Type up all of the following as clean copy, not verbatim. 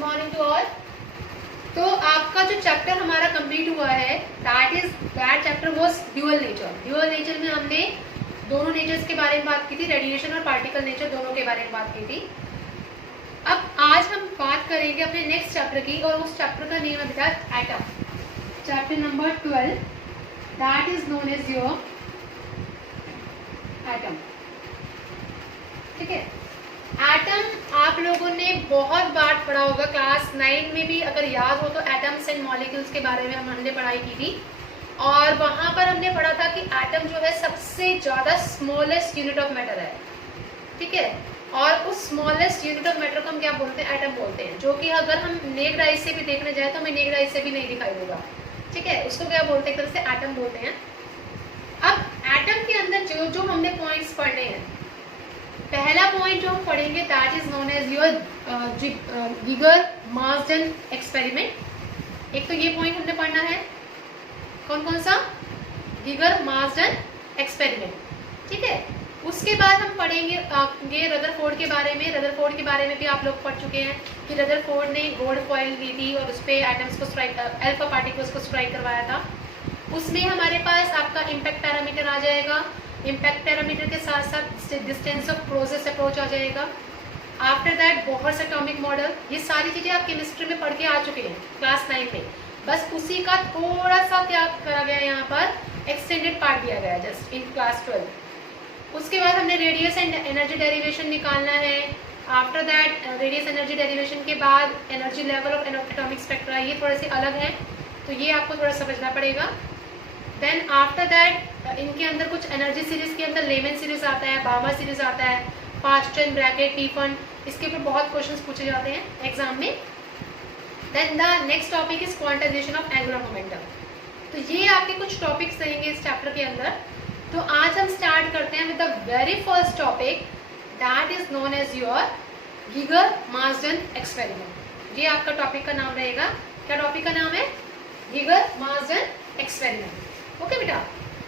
Morning to all. तो आपका जो चैप्टर हमारा कंप्लीट हुआ है that chapter was dual nature. Dual nature में हमने दोनों नेचर्स के बारे में बात की थी, रेडिएशन और पार्टिकल नेचर दोनों के बारे में बात की थी। अब आज हम बात करेंगे अपने नेक्स्ट चैप्टर की, और उस चैप्टर का नेम है बेटा atom. Chapter number 12 that is known as your atom. ठीक है, एटम आप लोगों ने बहुत बार पढ़ा होगा, क्लास 9 में भी अगर याद हो तो एटम्स एंड मॉलिक्यूल्स के बारे में हमने पढ़ाई की थी, और वहाँ पर हमने पढ़ा था कि एटम जो है सबसे ज़्यादा स्मॉलेस्ट यूनिट ऑफ मैटर है। ठीक है, और उस स्मॉलेस्ट यूनिट ऑफ मैटर को हम क्या बोलते हैं? एटम बोलते हैं, जो कि अगर हम नेक्ड आई से भी देखने जाए तो हमें नेक्ड आई से भी नहीं दिखाई देगा। ठीक है, उसको क्या बोलते हैं? एक तरह से एटम बोलते हैं। अब एटम के अंदर जो जो हमने पॉइंट्स पढ़ने हैं, पहला पॉइंट जो हम पढ़ेंगे that is known as your Geiger Marsden experiment. एक तो ये पॉइंट हमने पढ़ना है, कौन कौन सा? Geiger Marsden experiment. ठीक है, उसके बाद हम पढ़ेंगे ये रदरफोर्ड के बारे में। रदरफोर्ड के बारे में भी आप लोग पढ़ चुके हैं कि रदरफोर्ड ने गोल्ड फॉइल ली थी और उस पर एटम्स को स्ट्राइक, अल्फा पार्टिकल्स को स्ट्राइक करवाया था। उसमें हमारे पास आपका इम्पैक्ट पैरामीटर आ जाएगा, इम्पैक्ट पैरामीटर के साथ साथ डिस्टेंस ऑफ क्लोजेस्ट अप्रोच आ जाएगा। After that Bohr's atomic model. ये सारी चीज़ें आप केमिस्ट्री में पढ़ के आ चुके हैं क्लास 9 में, बस उसी का थोड़ा सा क्या करा गया है, यहाँ पर एक्सटेंडेड पार्ट दिया गया है जस्ट इन क्लास 12। उसके बाद हमने रेडियस एंड एनर्जी डेरिवेशन निकालना है। After that radius energy derivation के बाद energy level of atomic spectra, ये थोड़े से अलग है तो ये आपको थोड़ा समझना पड़ेगा। देन आफ्टर दैट इनके अंदर कुछ एनर्जी सीरीज के अंदर लेमन सीरीज आता है, बार्मा सीरीज आता है, पास्टन, ब्रैकेट, टी फंड, इसके ऊपर बहुत क्वेश्चंस पूछे जाते हैं एग्जाम में। Then the next topic is quantization of angular momentum. तो ये आपके कुछ टॉपिक्स रहेंगे इस चैप्टर के अंदर। तो आज हम स्टार्ट करते हैं with the very first topic that is known as your Geiger Marsden experiment. ये आपका टॉपिक का नाम रहेगा। क्या टॉपिक का नाम है? Geiger Marsden experiment. ओके बेटा,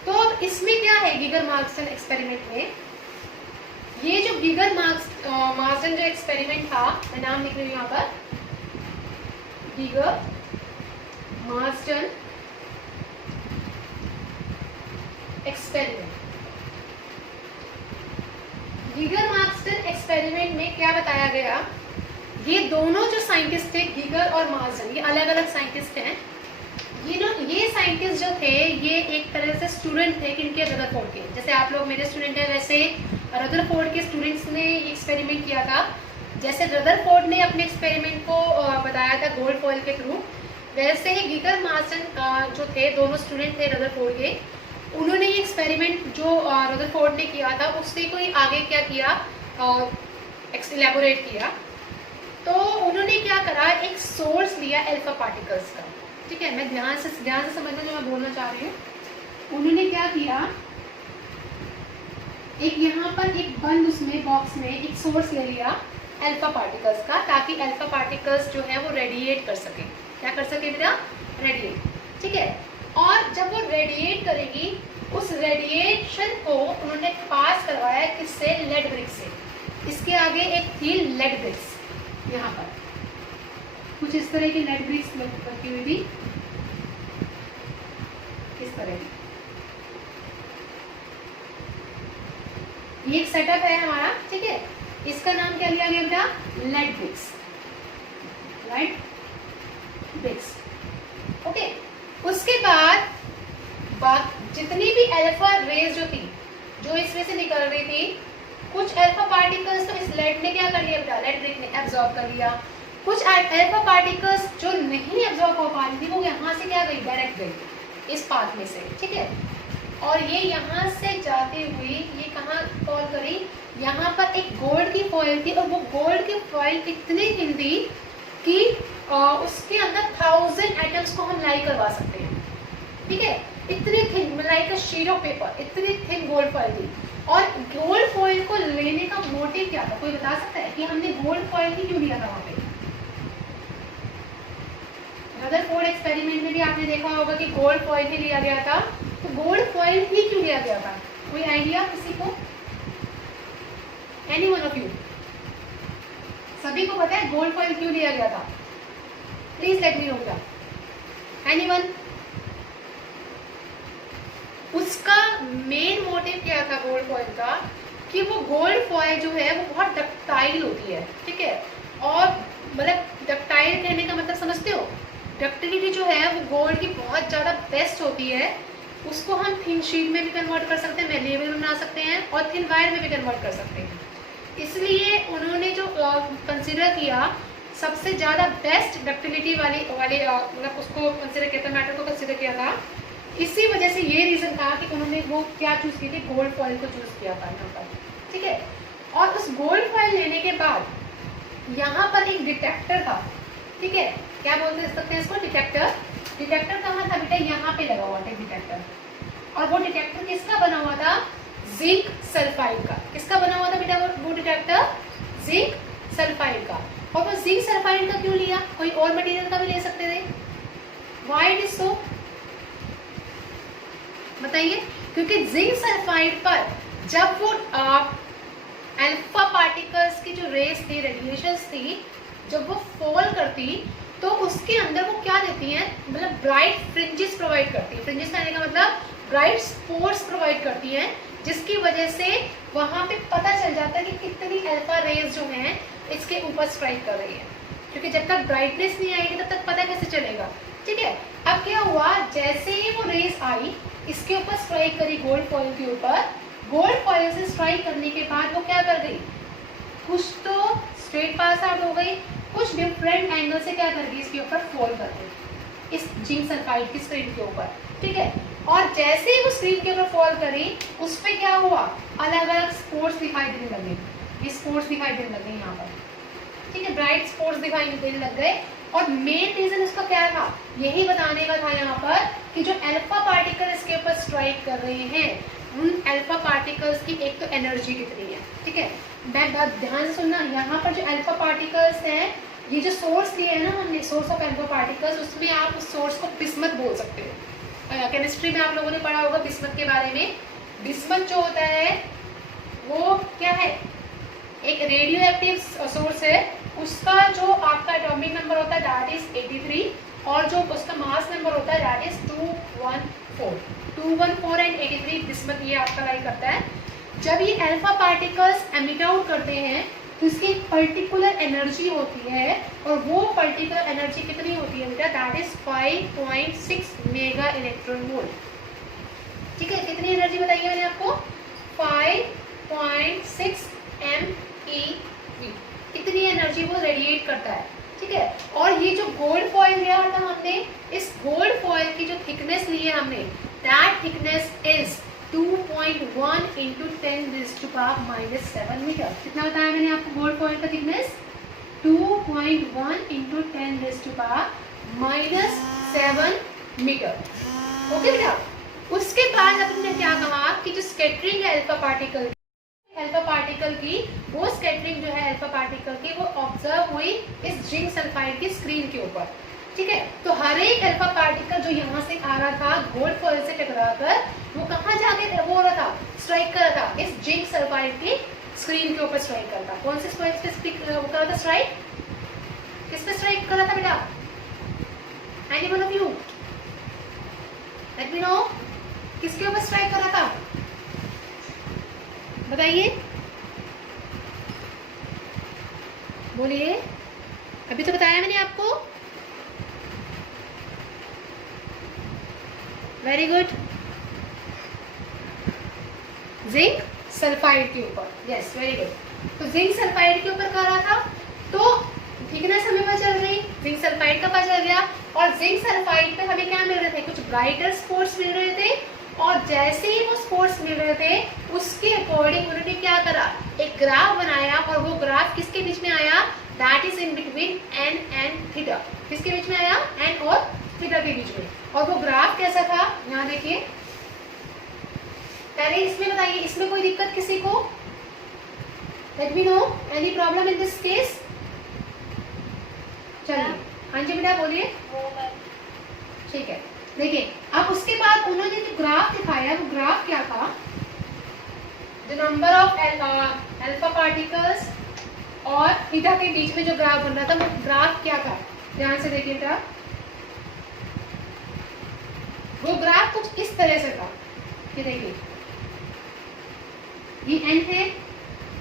तो अब इसमें क्या है गिगर मार्सडन एक्सपेरिमेंट में? ये जो गिगर मार्सडन जो एक्सपेरिमेंट था, मैं नाम लिख रही हूँ यहाँ पर, Geiger Marsden experiment. Geiger Marsden experiment में क्या बताया गया, ये दोनों जो साइंटिस्ट थे गिगर और मार्सडन, ये अलग अलग साइंटिस्ट हैं। ये साइंटिस्ट जो थे ये एक तरह से स्टूडेंट थे किनके? रदरफोर्ड के। जैसे आप लोग मेरे स्टूडेंट हैं, वैसे रदरफोर्ड के स्टूडेंट्स ने ये एक्सपेरिमेंट किया था। जैसे रदरफोर्ड ने अपने एक्सपेरिमेंट को बताया था गोल्ड फॉइल के थ्रू, वैसे ही गिगर मार्सडन जो थे, दोनों स्टूडेंट थे रदरफोर्ड के, उन्होंने ये एक्सपेरिमेंट जो रदरफोर्ड ने किया था उससे कोई आगे क्या किया, इलेबोरेट किया। तो उन्होंने क्या करा, एक सोर्स लिया अल्फा पार्टिकल्स का। ठीक है, मैं ध्यान से समझना जो मैं बोलना चाह रही हूँ। उन्होंने क्या किया, एक यहाँ पर एक बंद उसमें बॉक्स में एक सोर्स ले लिया अल्फा पार्टिकल्स का, ताकि अल्फा पार्टिकल्स जो है वो रेडिएट कर सके। क्या कर सके बेटा? रेडिएट। ठीक है, और जब वो रेडिएट करेगी, उस रेडिएशन को उन्होंने पास करवाया किससे? लेड ब्रिक से। इसके आगे एक थी लेड ब्रिक्स, यहाँ पर कुछ इस तरह की लेड ब्रिक्स रखी हुई थी, इस तरह की। ये एक सेटअप है हमारा। ठीक है, इसका नाम क्या लिया गया था? Lead bricks, right, bricks. Okay, उसके बाद जितनी भी अल्फा रेज जो थी, जो इसमें से निकल रही थी, कुछ अल्फा पार्टिकल्स तो इस लेड ने क्या कर लिया बेटा? लेड ब्रिक ने एब्जॉर्ब कर लिया। कुछ अल्फा पार्टिकल्स जो नहीं एब्जॉर्ब हो पा रही थी, वो यहाँ से क्या गई? डायरेक्ट गई इस पाथ में से। ठीक है, और ये यहाँ से जाती हुई ये कहाँ फॉल करी? यहाँ पर एक गोल्ड की फॉइल थी, और वो गोल्ड की फॉइल इतनी थिन थी कि उसके अंदर 1000 एटम्स को हम लाई करवा सकते हैं। ठीक है, इतनी thin, like a sheet of paper, इतनी थिन गोल्ड फॉइल थी। और गोल्ड फॉइल को लेने का मोटिव क्या था? कोई बता सकता है कि हमने गोल्ड फॉइल ही क्यों लिया था वहाँ पे? रदरफोर्ड एक्सपेरिमेंट में भी आपने देखा होगा कि गोल्ड फॉइल ही लिया गया था। तो गोल्ड फॉइल ही क्यों लिया गया था? कोई आइडिया किसी को? Any one of you? सभी को पता है गोल्ड फॉइल क्यों लिया गया था? प्लीज लेट मी नो बेटा, एनीवन? उसका मेन मोटिव क्या था गोल्ड फॉइल का, कि वो गोल्ड फॉइल जो है वो बहुत डक्टाइल होती है, ठीक है। और मतलब डक्टाइल कहने का मतलब समझते हो, डक्टिलिटी जो है वो गोल्ड की बहुत ज़्यादा बेस्ट होती है। उसको हम थिन शीट में भी कन्वर्ट कर सकते हैं, मेलेबल में बना सकते हैं, और थिन वायर में भी कन्वर्ट कर सकते हैं। इसलिए उन्होंने जो कंसिडर किया सबसे ज़्यादा बेस्ट डक्टिलिटी वाले मतलब उसको कंसिडर किया था, मैटर को कंसिडर किया था। इसी वजह से ये रीज़न था कि उन्होंने वो क्या चूज़ की थी, गोल्ड फॉइल को चूज़ किया था यहाँ पर, ठीक है। और उस गोल्ड फॉइल लेने के बाद यहाँ पर एक डिटेक्टर था, ठीक है। क्या बोलते सकते हैं इसको, डिटेक्टर। डिटेक्टर कहाँ था बेटा, यहाँ पे लगा हुआ था डिटेक्टर। और वो डिटेक्टर किसका बना हुआ था, जिंक सल्फाइड का। किसका बना हुआ था बेटा वो डिटेक्टर, जिंक सल्फाइड का। और वो जिंक सल्फाइड का क्यों लिया, कोई और मटेरियल का भी ले सकते थे, व्हाई इट इज सो, बताइए। क्योंकि जिंक सल्फाइड पर जब वो अल्फा पार्टिकल्स की जो रेस थी, रेडिएशंस थी, जब वो फॉल करती तो उसके अंदर वो क्या देती हैं, मतलब ब्राइट फ्रिंजेस प्रोवाइड करती है। फ्रिंजेस कहने का मतलब ब्राइट स्पोर्स प्रोवाइड करती हैं, जिसकी वजह से वहाँ पे पता चल जाता है कि कितनी अल्फा रेज जो हैं इसके ऊपर स्ट्राइक कर रही है। क्योंकि जब तक ब्राइटनेस नहीं आएगी तब तक पता कैसे चलेगा, ठीक है। अब क्या हुआ, जैसे ही वो रेज आई इसके ऊपर स्ट्राइक करी गोल्ड फॉइल के ऊपर, गोल्ड फॉइल से स्ट्राइक करने के बाद वो क्या कर गई, कुछ तो स्ट्रेट पास आउट हो गई, कुछ डिफरेंट एंगल से क्या कर गई इसके ऊपर फॉल कर गई, इस जिंक सल्फाइड की स्क्रीन के ऊपर, ठीक है। और जैसे ही वो स्क्रीन के ऊपर फॉल करी उस पर क्या हुआ, अलग अलग स्पोर्ट्स दिखाई देने लगे, ये स्पोर्ट्स दिखाई देने लगे यहाँ पर, ठीक है, ब्राइट स्पोर्ट्स दिखाई देने लग गए। और मेन रीजन उसका क्या था, यही बताने का था यहाँ पर कि जो अल्फा पार्टिकल इसके ऊपर स्ट्राइक कर रहे हैं उन अल्फा पार्टिकल्स की एक तो एनर्जी कितनी है, ठीक है। मैं बात ध्यान से सुनना, यहाँ पर जो अल्फा पार्टिकल्स हैं, ये जो सोर्स लिए है ना हमने, सोर्स ऑफ अल्फा पार्टिकल्स, उसमें आप उस सोर्स को बिस्मथ बोल सकते हो। केमिस्ट्री में आप लोगों ने पढ़ा होगा बिस्मथ के बारे में। बिस्मथ जो होता है वो क्या है, एक रेडियो एक्टिव सोर्स है, उसका जो आपका एटॉमिक नंबर होता है दैट इज 83, और जो उसका मास नंबर होता है दैट इज 214 एंड 83 बिस्मथ ये आपका लाई करता है। जब ये अल्फा पार्टिकल्स एमिट आउट करते हैं तो इसकी एक पर्टिकुलर एनर्जी होती है, और वो पर्टिकुलर एनर्जी कितनी होती है बेटा, that is 5.6 mega electron volt, ठीक है। कितनी एनर्जी बताइए मैंने आपको, 5.6 MeV, इतनी एनर्जी वो रेडिएट करता है, ठीक है। और ये जो गोल्ड फॉइल लिया था हमने, इस गोल्ड फॉइल की जो थिकनेस ली है हमने, दैट थिकनेस इज 2.1 × 10⁻⁻7 मीटर। कितना बताया मैंने आपको गोल्ड फॉइल का थिकनेस, 2.1 × 10⁻⁷ मीटर, ओके बेटा। उसके बाद हमने क्या कहा कि जो स्कैटरिंग है अल्फा पार्टिकल की, वो स्कैटरिंग जो है अल्फा पार्टिकल की वो ऑब्जर्व हुई इस जिंक सल्फाइड की स्क्रीन के ऊपर, ठीक है। तो हर एक अल्फा पार्टिकल जो यहाँ से आ रहा था गोल्ड फॉइल से टकराकर, वो कहाँ जाके वो हो रहा था, स्ट्राइक कर रहा था इस जिंक सल्फाइड की स्क्रीन के ऊपर स्ट्राइक करता। कौन से स्क्वायर पे कर रहा था स्ट्राइक, किस पे स्ट्राइक कर रहा था बेटा, any one of you let me know, किसके ऊपर स्ट्राइक कर रहा था, बताइए, बोलिए। अभी तो बताया मैंने आपको, वेरी गुड, जिंक सल्फाइड के ऊपर, यस वेरी गुड। तो जिंक सल्फाइड के ऊपर कर रहा था, तो थिकनेस हमें पता चल गई, जिंक सल्फाइड का पता चल गया। और जिंक सल्फाइड पे हमें क्या मिल रहे थे, कुछ ब्राइटर स्पोर्ट्स मिल रहे थे, और जैसे ही वो स्पोर्ट्स मिल रहे थे उसके अकॉर्डिंग उन्होंने क्या करा, एक ग्राफ बनाया, और वो ग्राफ किसके बीच में आया, that is in between n and theta, किसके बीच में आया, एन और थीटा के बीच में। और वो ग्राफ कैसा था, यहाँ देखिए, पहले इसमें बताइए, इसमें कोई दिक्कत किसी को, let me know, any problem in this case, चलिए हाँ जी बेटा बोलिए, ठीक है। देखिए अब उसके बाद उन्होंने जो ग्राफ दिखाया, वो ग्राफ क्या था, the number of alpha particles और थीटा के बीच में जो ग्राफ बन रहा था, वो ग्राफ क्या था, ध्यान से देखिए बेटा, वो ग्राफ कुछ इस तरह से था, ये देखिए ये n है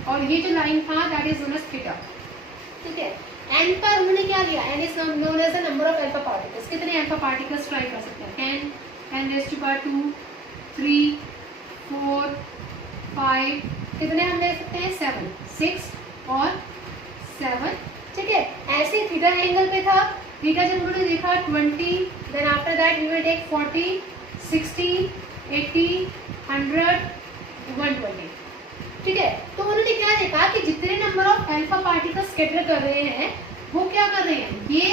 और ये जो लाइन था that is known as theta, ठीक है। n पर उन्होंने क्या लिया, n is known as the number of alpha particles, कितने अल्फा पार्टिकल्स ट्राई कर सकते हैं, 10 10 raised to power 2 3 4 5, कितने हम ले सकते हैं 7 6 और 7, ठीक है। ऐसे थीटा एंगल पे था, थीटा जब उन्होंने देखा 20, then after that we will take 40 60 80 100 120, ठीक है। तो उन्होंने क्या देखा कि जितने number of alpha particles scatter कर रहे हैं वो क्या कर रहे हैं, ये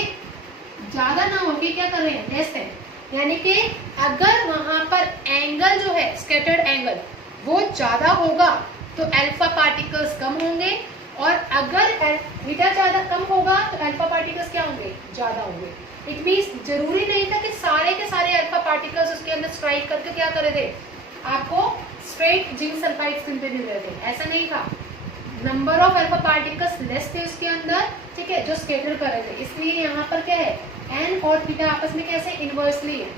ज्यादा ना होके क्या कर रहे हैं, लेस है, यानी कि अगर वहां पर एंगल जो है स्कैटर्ड एंगल वो ज्यादा होगा तो अल्फा पार्टिकल्स कम होंगे, और अगर थीटा ज्यादा कम होगा तो अल्फा पार्टिकल्स क्या होंगे, ज्यादा होंगे। इट मींस जरूरी नहीं था कि सारे के सारे अल्फा पार्टिकल्स उसके अंदर स्ट्राइक करके क्या कर रहे थे, आपको स्ट्रेट जिंक सल्फाइड स्क्रीन पे मिल रहे थे, ऐसा नहीं था। Number of alpha particles less थे उसके अंदर, ठीक है, जो स्कैटर कर रहे थे। इसलिए यहाँ पर क्या है, एन और थीटा आपस में कैसे इनवर्सली है,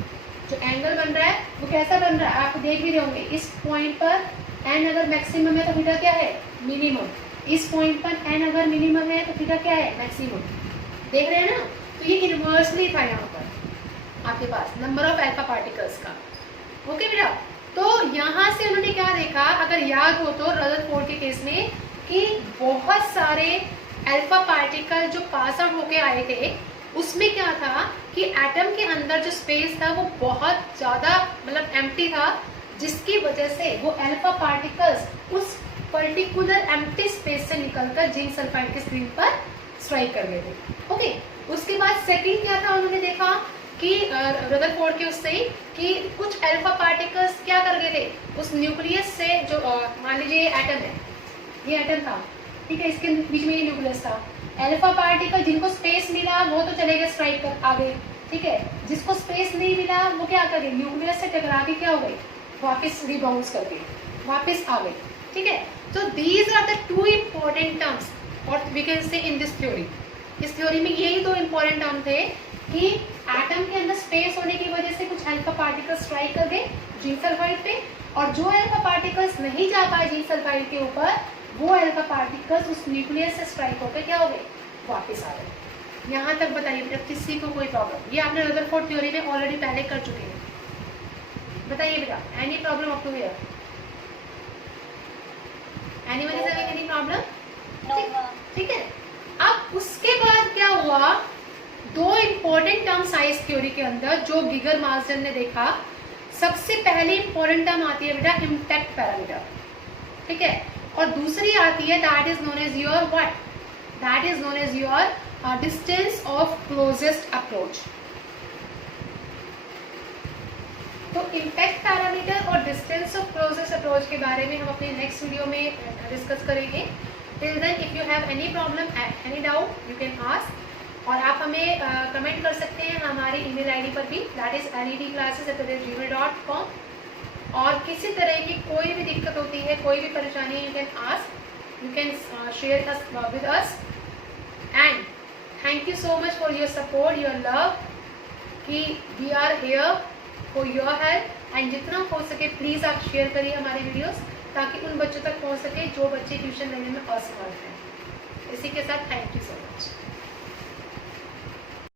जो एंगल बन रहा है वो कैसा बन रहा है, आप देख भी रहे होंगे। इस पॉइंट पर एन अगर मैक्सिमम है तो थीटा क्या है, मिनिमम। इस पॉइंट पर एन अगर मिनिमम है तो थीटा क्या है, मैक्सिमम। देख रहे हैं ना, तो ये इनवर्सली था यहाँ पर आपके पास नंबर ऑफ अल्फा पार्टिकल्स का। ओके बेटा, तो यहाँ से उन्होंने क्या देखा, अगर याद हो तो रदरफोर्ड के केस में, कि बहुत सारे अल्फा पार्टिकल जो पास आउट होके आए थे उसमें क्या था कि एटम के अंदर जो स्पेस था वो बहुत ज़्यादा मतलब एम्प्टी था, जिसकी वजह से वो अल्फा पार्टिकल्स उस पर्टिकुलर एम्प्टी स्पेस से निकलकर जिंक सल्फाइड की स्क्रीन पर स्ट्राइक कर गए थे। ओके, उसके बाद सेकंड क्या था, उन्होंने देखा कि रदरफोर्ड के उससे ही कि कुछ अल्फा पार्टिकल्स क्या कर गए थे उस न्यूक्लियस से, जो मान लीजिए एटम है, ये एटम था, ठीक है, इसके बीच में ये न्यूक्लियस था। अल्फा पार्टिकल जिनको स्पेस मिला वो तो चले गए स्ट्राइक कर आगे, ठीक है, जिसको स्पेस नहीं मिला वो क्या कर गए, न्यूक्लियस से टकरा के क्या हो गए, वापस रिबाउंस करके वापस आ गए, ठीक है। तो these are the two important terms और we can say in this theory. इस थ्योरी में यही दो इम्पोर्टेंट टर्म थे कि एटम के अंदर स्पेस होने की वजह से कुछ अल्फा पार्टिकल्स स्ट्राइक कर गए जिंक सल्फाइड पे, और जो अल्फा पार्टिकल्स नहीं जा पाए जिंक सल्फाइड के ऊपर, वो अल्फा पार्टिकल्स उस न्यूक्लियस से स्ट्राइक होकर क्या हो गए, वापस आ गए। यहाँ तक बताइए बेटा, किसी को कोई प्रॉब्लम, ये आपने रदरफोर्ड थ्योरी में ऑलरेडी पहले कर चुके हैं, बताइए बेटा, any problem up to here, anyone is having any problem, ठीक है। अब उसके बाद क्या हुआ, दो इंपॉर्टेंट टर्म्स आई इस थ्योरी के अंदर जो गिगर मार्जन ने देखा। सबसे पहले इंपॉर्टेंट टर्म आती है बेटा इम्पैक्ट पैरामीटर, ठीक है, और दूसरी आती है that is known as your what, that is known as your distance of closest approach. तो इम्पैक्ट पैरामीटर और डिस्टेंस ऑफ क्लोजेस्ट अप्रोच के बारे में हम अपने नेक्स्ट वीडियो में डिस्कस करेंगे। Till then if you have any problem, any doubt, you can ask, और आप हमें कमेंट कर सकते हैं हमारी ईमेल आईडी पर भी, दैट इज ledclasses@gmail.com। और किसी तरह की कोई भी दिक्कत होती है, कोई भी परेशानी, you can ask, you can share with us, and thank you so much for your support, your love, कि we are here for your help. And जितना हो सके प्लीज़ आप शेयर करिए हमारे वीडियोस, ताकि उन बच्चों तक पहुंच सके जो बच्चे ट्यूशन लेने में असमर्थ हैं। इसी के साथ थैंक यू।